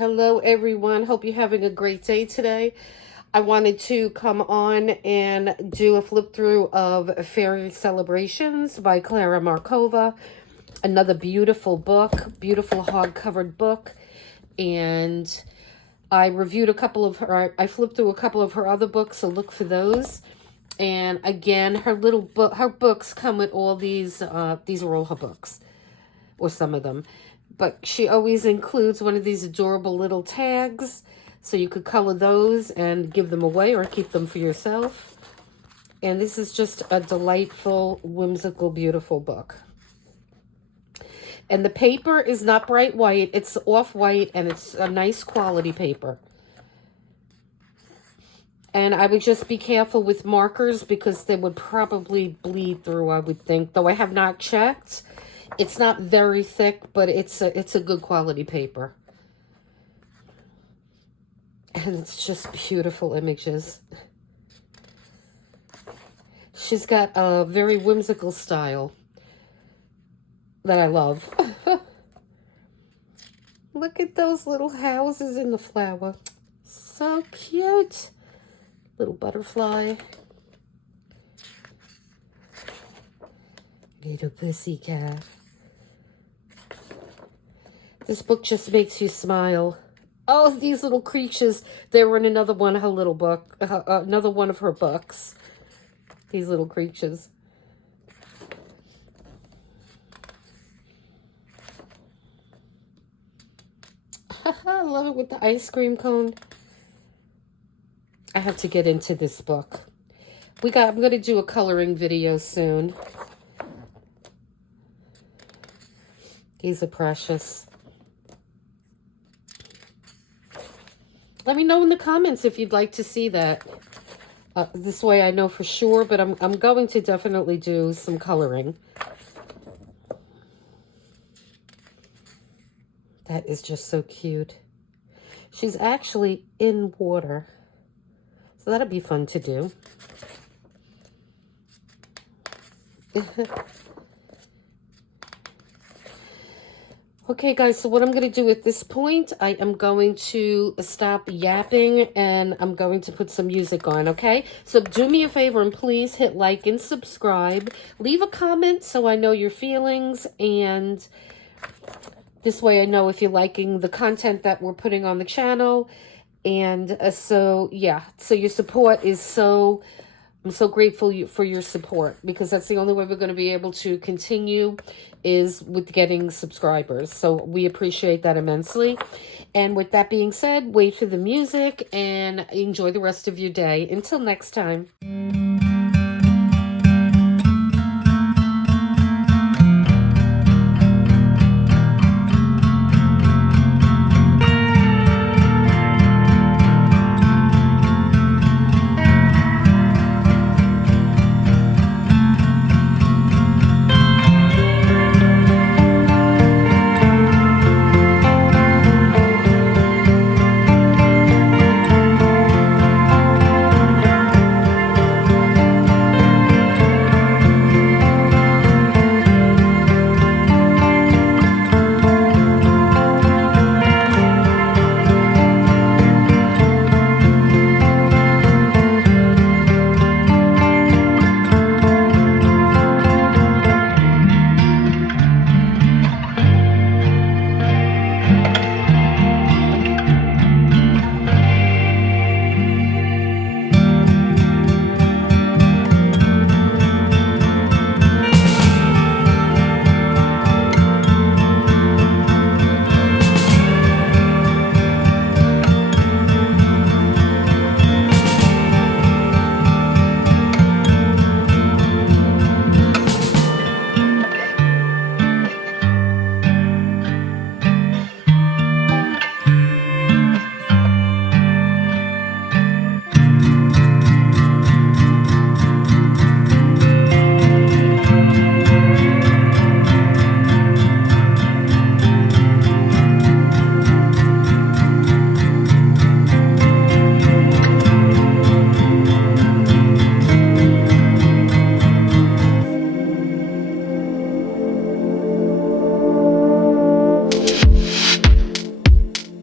Hello, everyone. Hope you're having a great day today. I wanted to come on and do a flip through of Fairy Celebrations by Klara Markova. Another beautiful book, beautiful hard-covered book. And I reviewed a couple of her, I flipped through a couple of her other books, so look for those. And again, her books come with all these are all her books, or some of them. But she always includes one of these adorable little tags, so you could color those and give them away or keep them for yourself. And this is just a delightful, whimsical, beautiful book. And the paper is not bright white, it's off-white, and it's a nice quality paper. And I would just be careful with markers because they would probably bleed through, I would think, though I have not checked. It's not very thick, but it's a good quality paper. And it's just beautiful images. She's got a very whimsical style that I love. Look at those little houses in the flower. So cute. Little butterfly. Little pussycat. This book just makes you smile. Oh, these little creatures. They were in another one of her little book, another one of her books. These little creatures. I love it with the ice cream cone. I have to get into this book. I'm going to do a coloring video soon. These are precious. Let me know in the comments if you'd like to see that. This way I know for sure, but I'm going to definitely do some coloring. That is just so cute. She's actually in water, so that'll be fun to do. Okay, guys, so what I'm going to do at this point, I am going to stop yapping and I'm going to put some music on, okay? So do me a favor and please hit like and subscribe. Leave a comment so I know your feelings, and this way I know if you're liking the content that we're putting on the channel. And so your support is I'm so grateful for your support, because that's the only way we're going to be able to continue is with getting subscribers. So we appreciate that immensely. And with that being said, wait for the music and enjoy the rest of your day. Until next time.